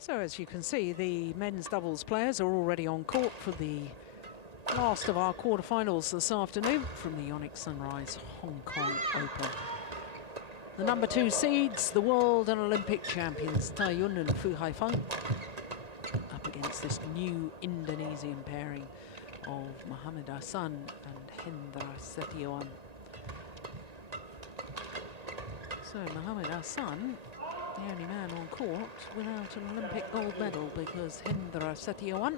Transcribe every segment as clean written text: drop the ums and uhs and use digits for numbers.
So as you can see, the men's doubles players are already on court for the last of our quarterfinals this afternoon from the Onyx Sunrise Hong Kong Open. The number 2 seeds, the world and Olympic champions Tai Yun and Fu Haifeng, up against this new Indonesian pairing of Mohammad Ahsan and Hendra Setiawan. So Mohammad Ahsan, the only man on court without an Olympic gold medal, because Hendra Setiawan,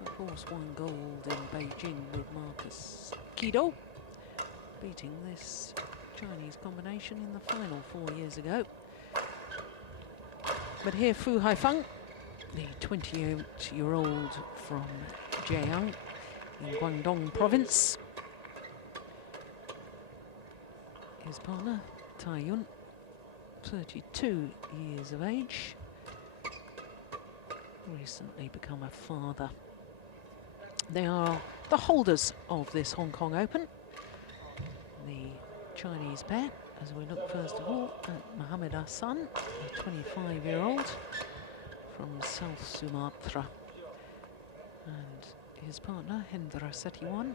of course, won gold in Beijing with Marcus Kido, beating this Chinese combination in the final 4 years ago. But here Fu Haifeng, the 28-year-old from Jiang in Guangdong province. His partner, Tai Yun, 32 years of age, recently become a father. They are the holders of this Hong Kong Open, the Chinese pair, as we look first of all at Mohammad Ahsan, a 25-year-old from South Sumatra, and his partner Hendra Setiawan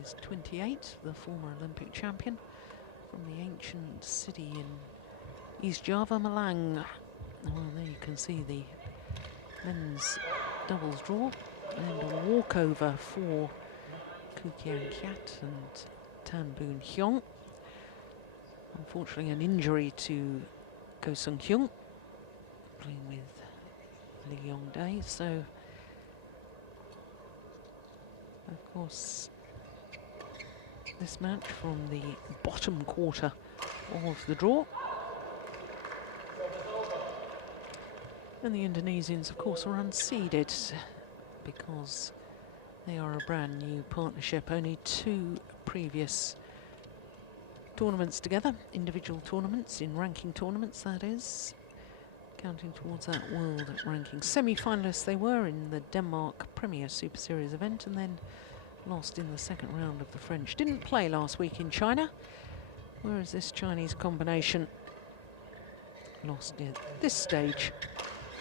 is 28, the former Olympic champion from the ancient city in East Java, Malang. Well, there you can see the men's doubles draw, and a walkover for Koo Kian Kiat and Tan Boon Hyung. Unfortunately, an injury to Go Sung Hyung, playing with Lee Yong Dae. So, of course, this match from the bottom quarter of the draw. And the Indonesians, of course, are unseeded because they are a brand new partnership. Only 2 previous tournaments together, individual tournaments, in ranking tournaments, that is, counting towards that world ranking. Semi-finalists they were in the Denmark Premier Super Series event, and then lost in the second round of the French. Didn't play last week in China, whereas this Chinese combination lost at this stage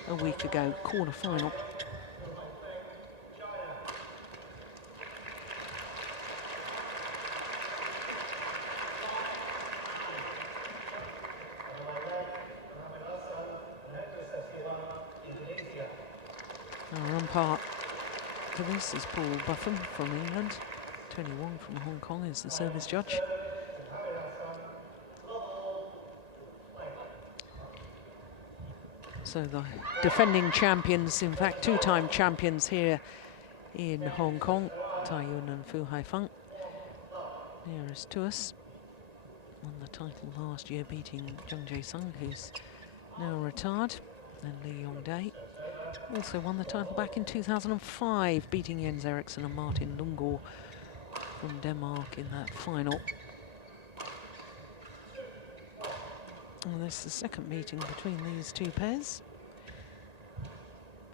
a week ago, quarter-final. Our umpire for this is Paul Buffon from England. Tony Wong from Hong Kong is the service judge. So the defending champions, in fact 2-time champions here in Hong Kong, Tai Yun and Fu Haifeng, nearest to us, won the title last year, beating Jung Jae-sung, who's now retired, and Lee Yong Dae. Also won the title back in 2005, beating Jens Eriksen and Martin Lundgaard from Denmark in that final. And this is the second meeting between these 2 pairs,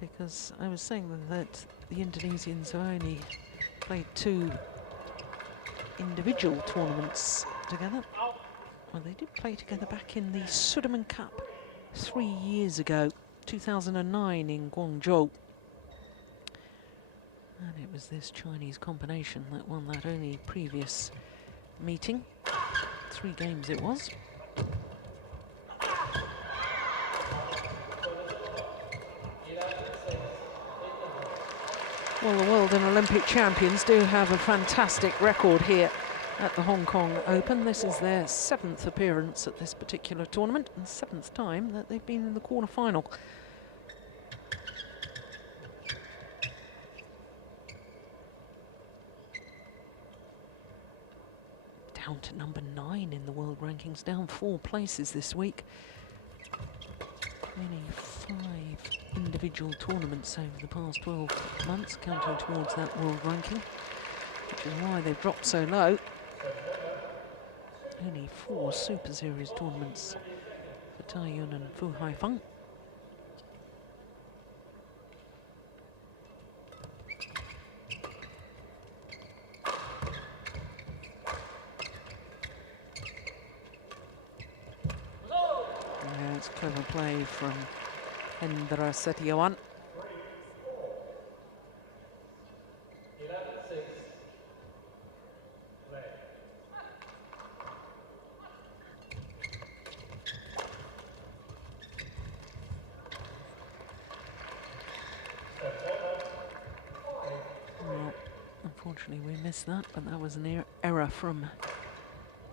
because I was saying that the Indonesians have only played 2 individual tournaments together. Well, they did play together back in the Sudirman Cup 3 years ago, 2009 in Guangzhou. And it was this Chinese combination that won that only previous meeting. 3 games it was. Well, the world and Olympic champions do have a fantastic record here at the Hong Kong Open. This is their 7th appearance at this particular tournament, and 7th time that they've been in the quarter-final. Down to number 9 in the world rankings, down 4 places this week. Only 5 individual tournaments over the past 12 months, counting towards that world ranking, which is why they've dropped so low. Only 4 Super Series tournaments for Tai Yun and Fu Haifeng. Yeah, it's clever play from Hendra Setiawan. Well, unfortunately we missed that, but that was an error from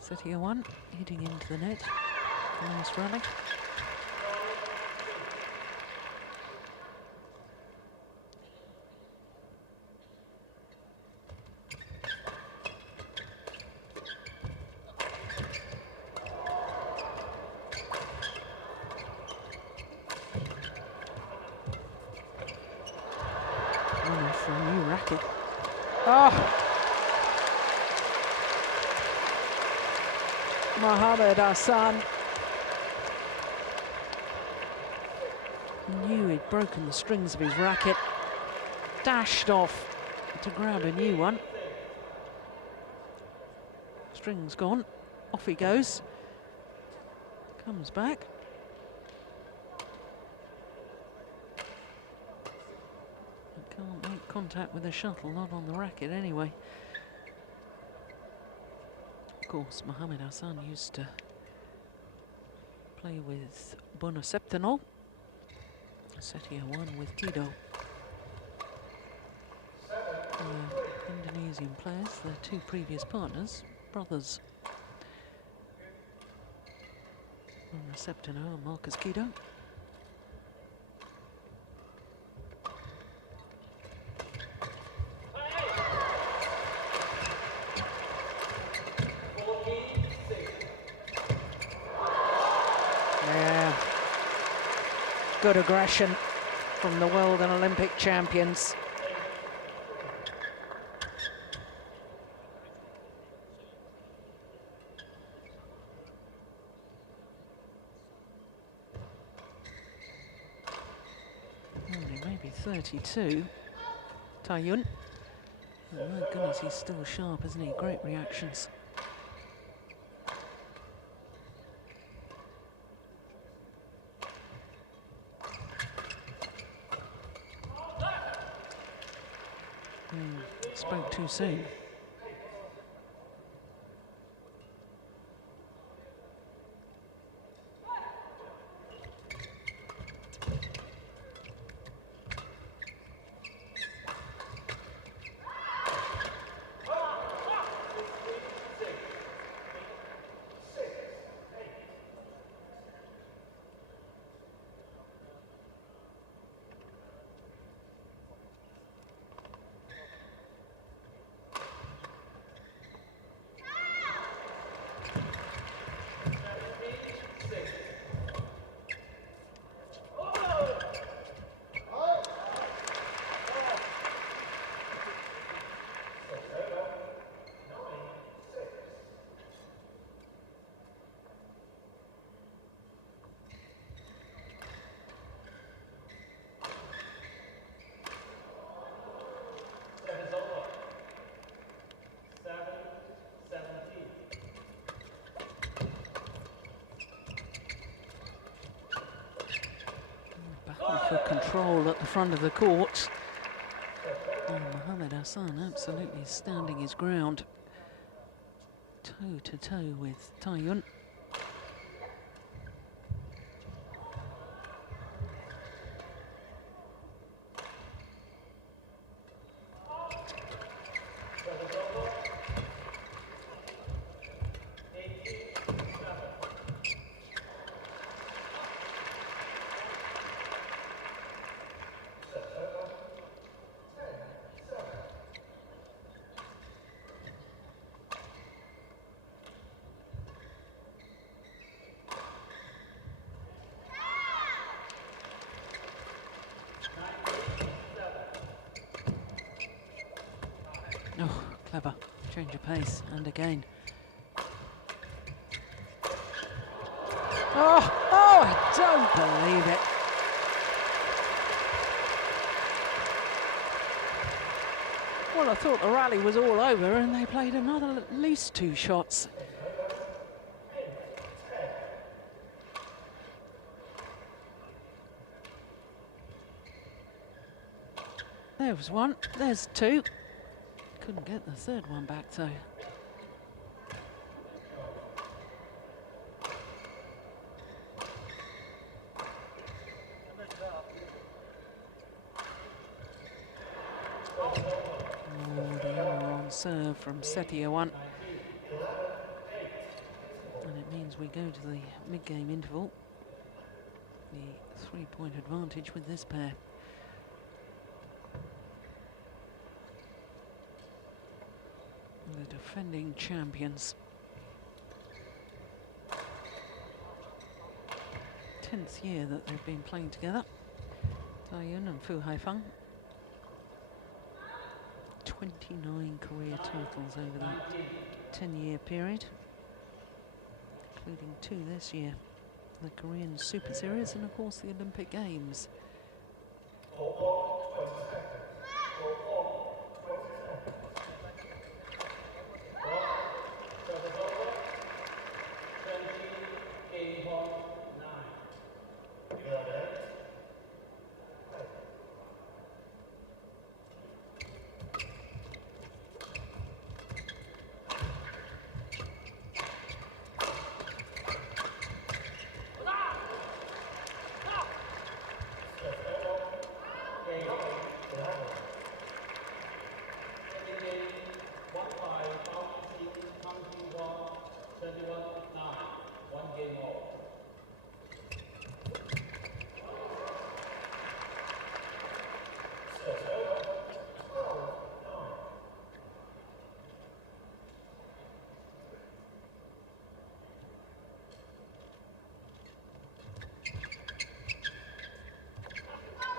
Setiawan, hitting into the net. Nice rally. For a new racket. Oh! Mohammad Ahsan knew he'd broken the strings of his racket, dashed off to grab a new one. String's gone, off he goes, comes back. Can't make contact with the shuttle, not on the racket anyway. Of course, Mohammad Ahsan used to play with Septinol. Setiawan with Kido. Indonesian players, their two previous partners, brothers. Septinol and Marcus Kido. Good aggression from the world and Olympic champions. Only maybe 32. Taiyun. Oh my goodness, he's still sharp, isn't he? Great reactions. Spoke too soon. For control at the front of the court. And Mohammad Ahsan absolutely standing his ground, toe to toe with Taiyun. Oh, clever. Change of pace, and again. Oh, I don't believe it. Well, I thought the rally was all over and they played another at least 2 shots. There was one, there's two. Couldn't get the third one back though. Oh, the error on serve from Setiawan. And it means we go to the mid-game interval. The 3-point advantage with this pair. The defending champions. 10th year that they've been playing together. Taiyun and Fu Haifeng. 29 career titles over that 10-year period, including 2 this year. The Korean Super Series and of course the Olympic Games.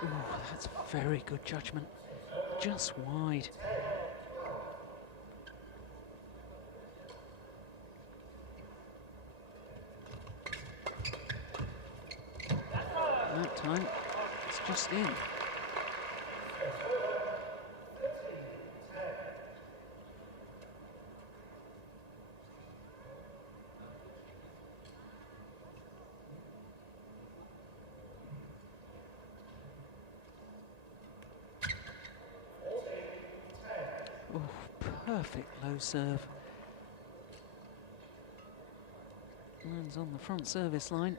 Ooh, that's very good judgment. Just wide. That time, it's just in. Oh, perfect low serve. Lands on the front service line.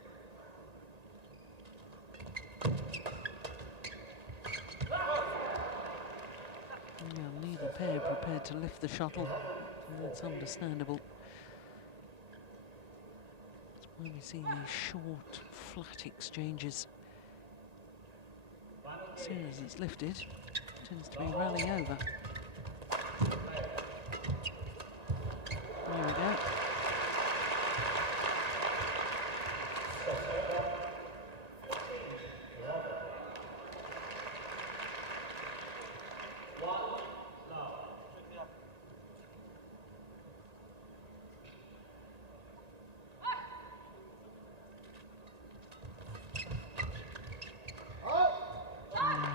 Yeah, neither pair prepared to lift the shuttle. And that's understandable. That's why we see these short, flat exchanges. As soon as it's lifted, it tends to be rally over. There we go.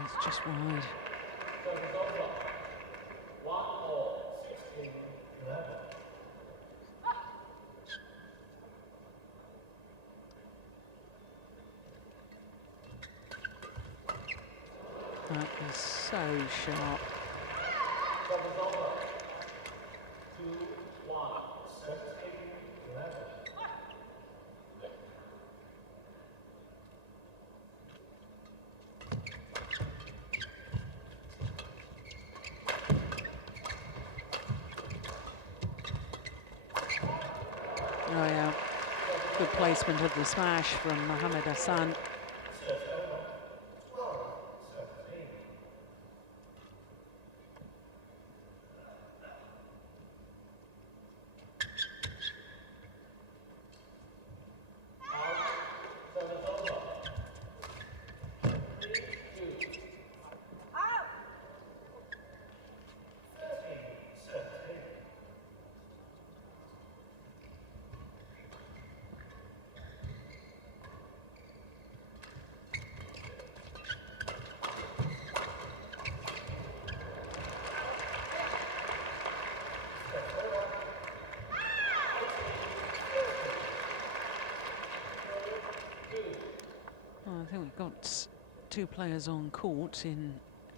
It's just wide. That is so sharp. Oh yeah, good placement of the smash from Mohammad Ahsan. I think we've got 2 players on court in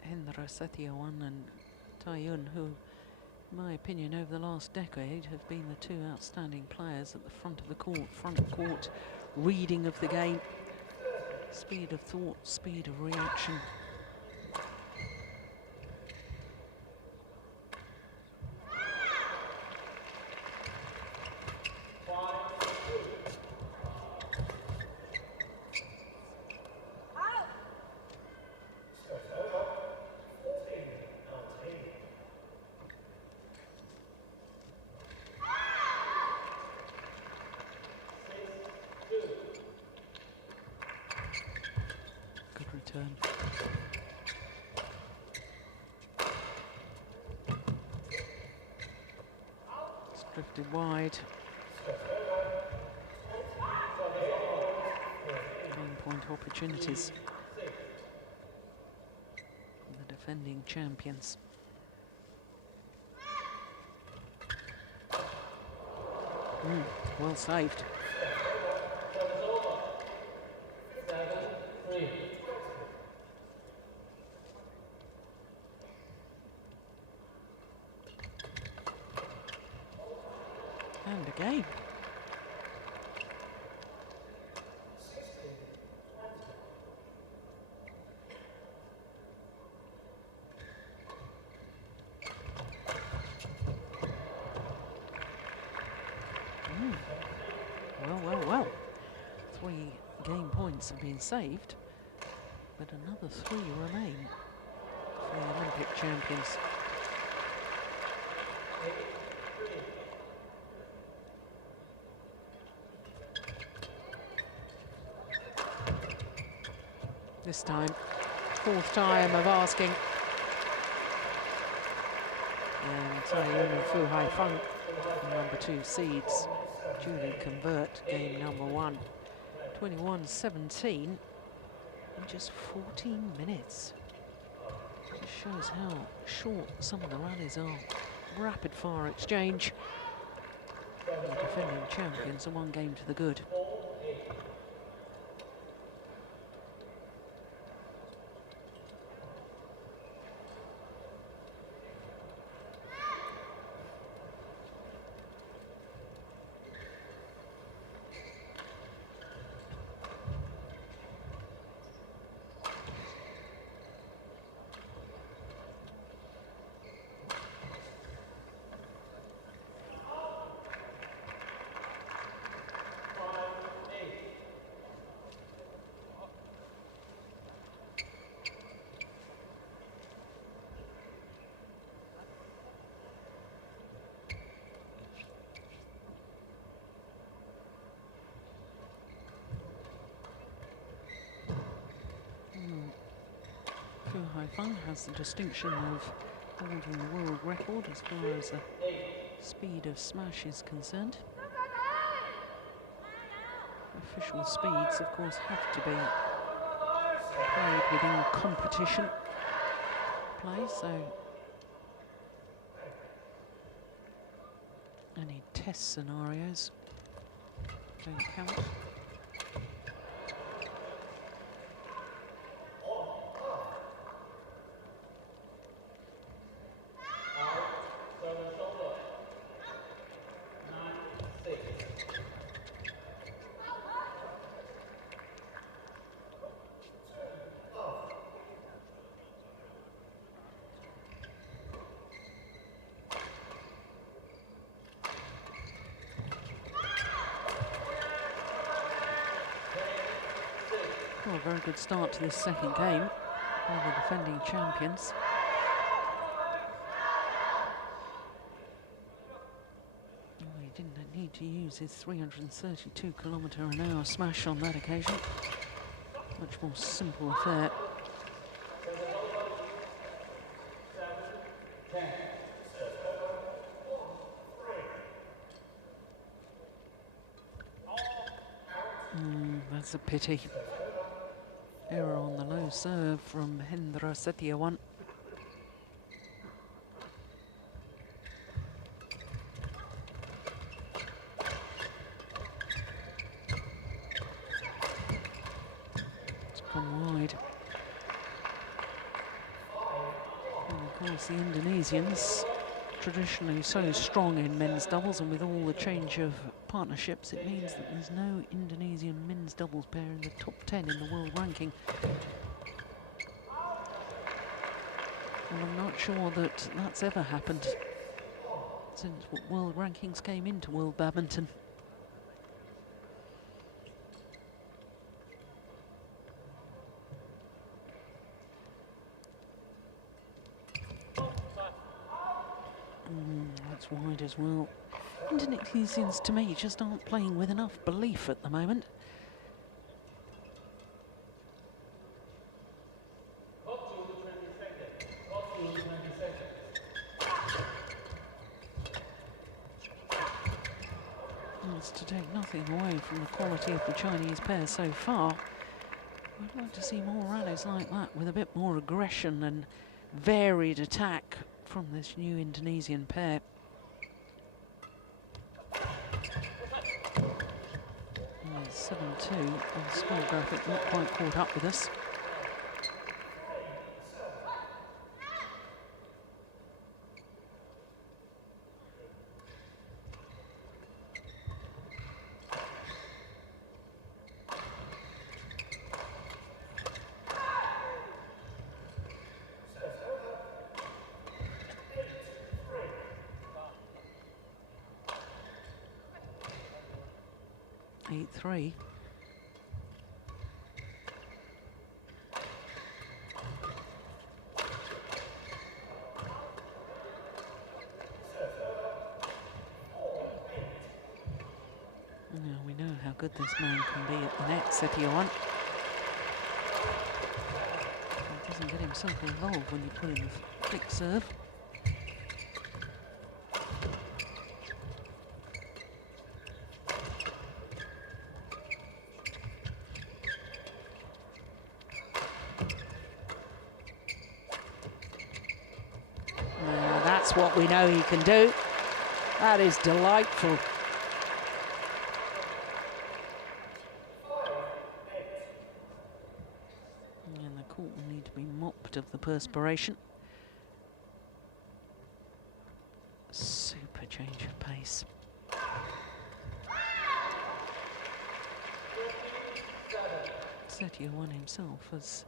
Hendra Setiawan and Taiyun, who, in my opinion, over the last decade have been the two outstanding players at the front of the court, front court, reading of the game, speed of thought, speed of reaction. Return. It's drifted wide. Game point opportunities for the defending champions. Well saved. And again. Well. 3 game points have been saved, but another 3 remain for the Olympic champions. This time, 4th time of asking. And Taiyun and Haifeng, the number 2 seeds, duly convert game number 1. 21-17 in just 14 minutes. It shows how short some of the rallies are. Rapid fire exchange. The defending champions are 1 game to the good. Haifeng has the distinction of holding the world record as far as the speed of smash is concerned. Official speeds, of course, have to be played within competition play, so any test scenarios don't count. Well, a very good start to this 2nd game by the defending champions. Well, he didn't need to use his 332km/h smash on that occasion. Much more simple affair. That's a pity. Error on the low serve from Hendra Setiawan. It's gone wide. course, the Indonesians, traditionally so strong in men's doubles, and with all the change of partnerships, it means that there's no Indonesian men's doubles pair in the top 10 in the world ranking. And I'm not sure that that's ever happened since world rankings came into World Badminton. That's wide as well. Indonesians, to me, just aren't playing with enough belief at the moment. It's to take nothing away from the quality of the Chinese pair so far. I'd like to see more rallies like that with a bit more aggression and varied attack from this new Indonesian pair. And 7-2 on the score graphic, not quite caught up with us. Three. Now we know how good this man can be at the net, Setiawan. He doesn't get himself involved when you put in the flick serve. That's what we know he can do. That is delightful. And the court will need to be mopped of the perspiration. Super change of pace. Setiawan himself has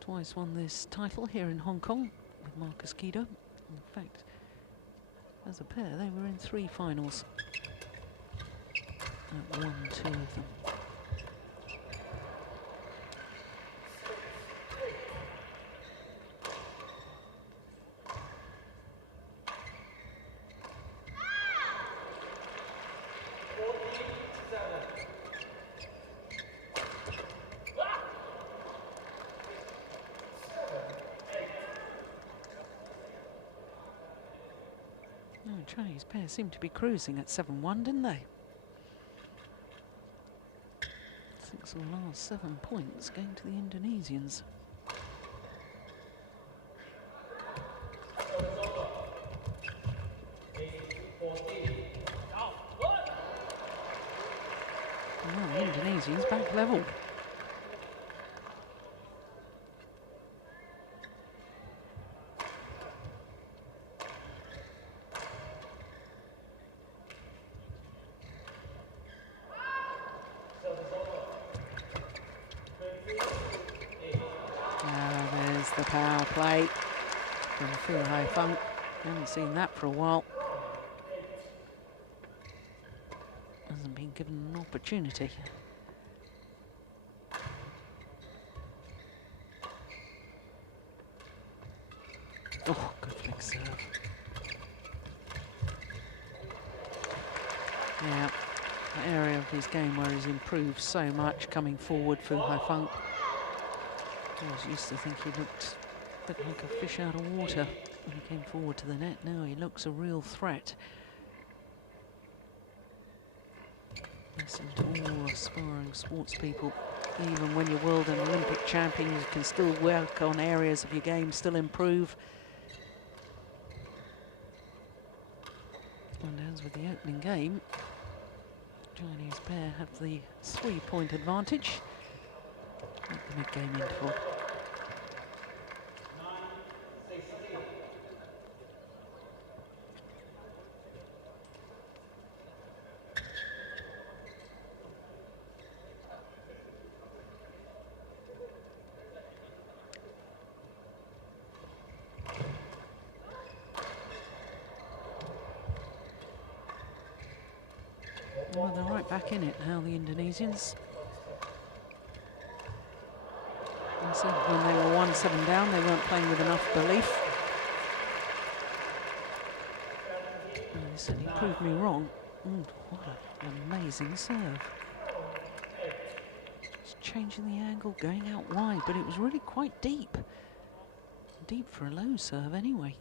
twice won this title here in Hong Kong with Marcus Kido. In fact, as a pair, they were in 3 finals. Won 2 of them. Chinese pair seemed to be cruising at 7-1, didn't they? 6 of the last 7 points going to the Indonesians. Well, the Indonesians back level. The power play from Haifeng. Haven't seen that for a while. Hasn't been given an opportunity. Oh, good flick serve. Yeah, an area of his game where he's improved so much coming forward for Haifeng. I was used to think he looked a bit like a fish out of water when he came forward to the net. Now he looks a real threat. Listen to all aspiring sports people. Even when you're world and Olympic champion, you can still work on areas of your game, still improve. And as with the opening game, Chinese pair have the 3-point advantage at the mid-game interval. Well, they're right back in it now, the Indonesians. And so when they were 1-7 down, they weren't playing with enough belief. And they certainly proved me wrong. What an amazing serve. Just changing the angle, going out wide, but it was really quite deep. Deep for a low serve anyway.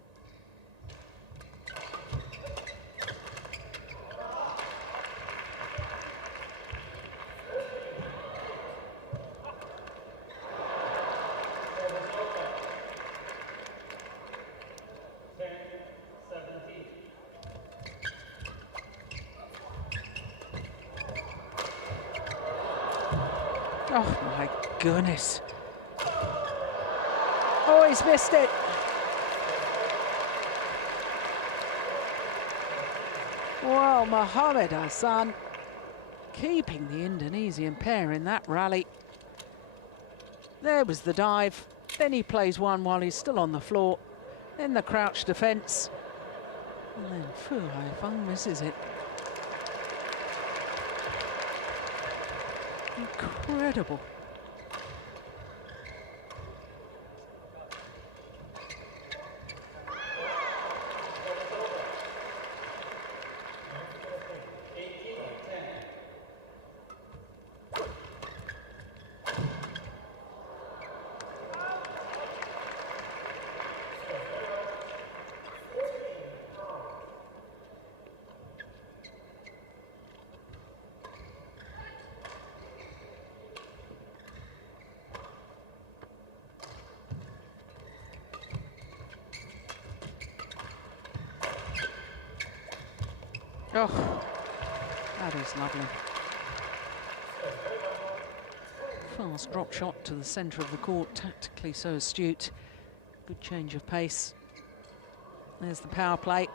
Oh my goodness. Oh, he's missed it. Well, Mohammad Ahsan keeping the Indonesian pair in that rally. There was the dive. Then he plays one while he's still on the floor. Then the crouch defence. And then Haifeng misses it. Incredible. Oh, that is lovely. Fast drop shot to the centre of the court, tactically so astute. Good change of pace. There's the power play.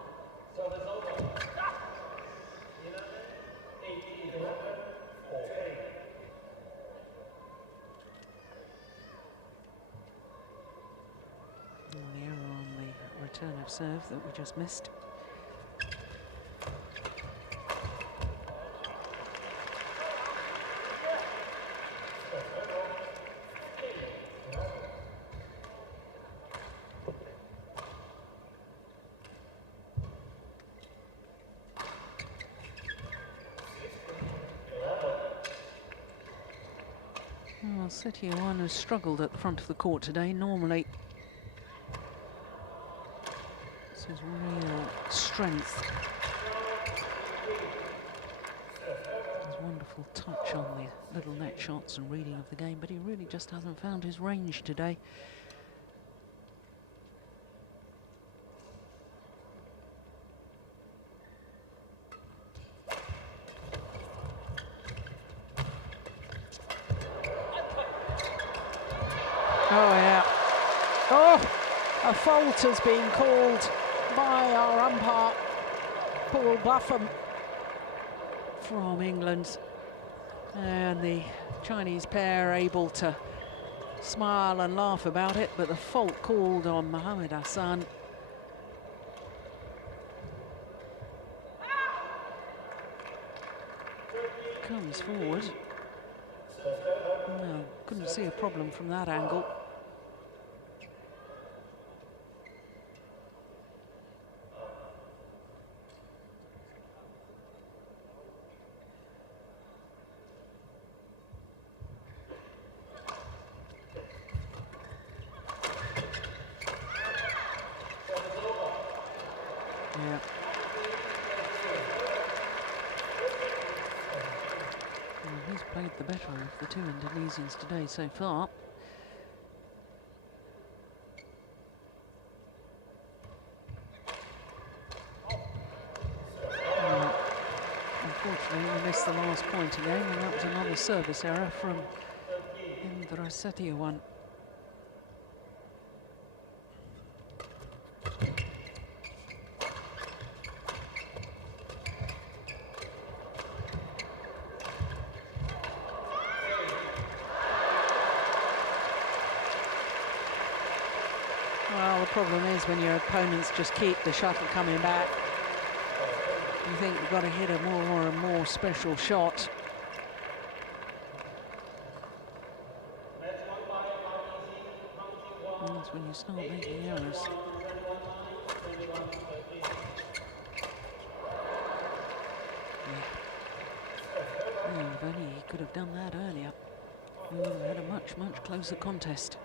And the error on the return of serve that we just missed. Well, Setiawan has struggled at the front of the court today. Normally, this is real strength. His wonderful touch on the little net shots and reading of the game, but he really just hasn't found his range today. Oh, yeah. Oh, a fault has been called by our umpire, Paul Buffum, from England. And the Chinese pair are able to smile and laugh about it, but the fault called on Mohammad Ahsan. Comes forward. No, couldn't see a problem from that angle. Yeah. Well, he's played the better of the two Indonesians today so far. Unfortunately, we missed the last point again, and that was another service error from Hendra Setiawan. Well, the problem is when your opponents just keep the shuttle coming back, you think you've got to hit a more and more special shot. And that's when you start making errors. Yeah, if only he could have done that earlier, we would have had a much closer contest.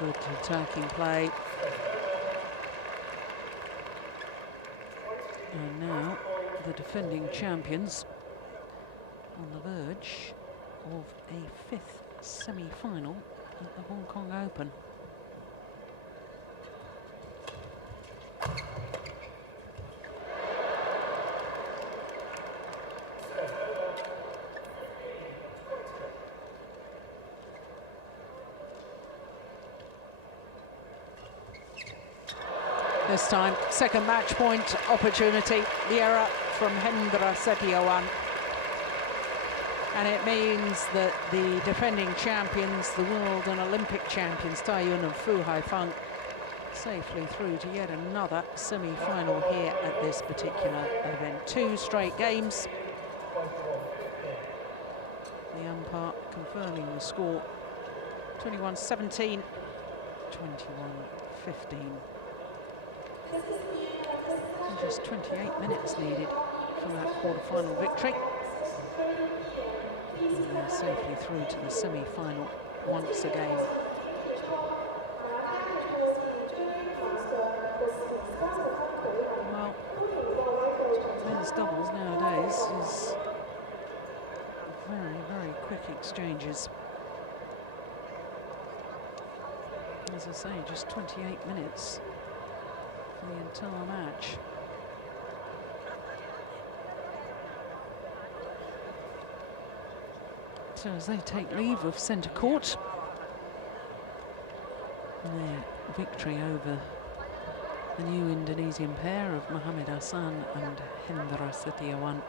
Good attacking play. And now the defending champions on the verge of a 5th semi-final at the Hong Kong Open. This time, second match point opportunity. The error from Hendra Setiawan. And it means that the defending champions, the world and Olympic champions, Taiyun and Haifeng, safely through to yet another semi-final here at this particular event. 2 straight games. The umpire confirming the score. 21-17, 21-15. And just 28 minutes needed for that quarter-final victory. And they're safely through to the semi-final once again. Well, men's doubles nowadays is very quick exchanges. As I say, just 28 minutes for the entire match. So as they take leave of centre court, their victory over the new Indonesian pair of Mohammad Ahsan and Hendra Setiawan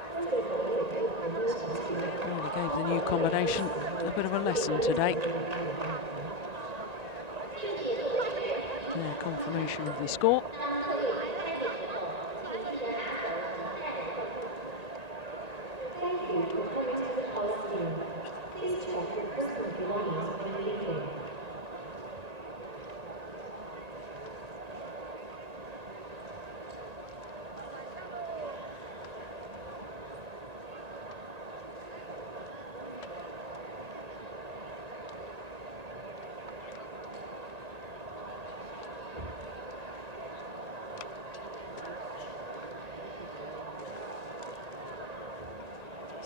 really gave the new combination a bit of a lesson today. Their confirmation of the score.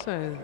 So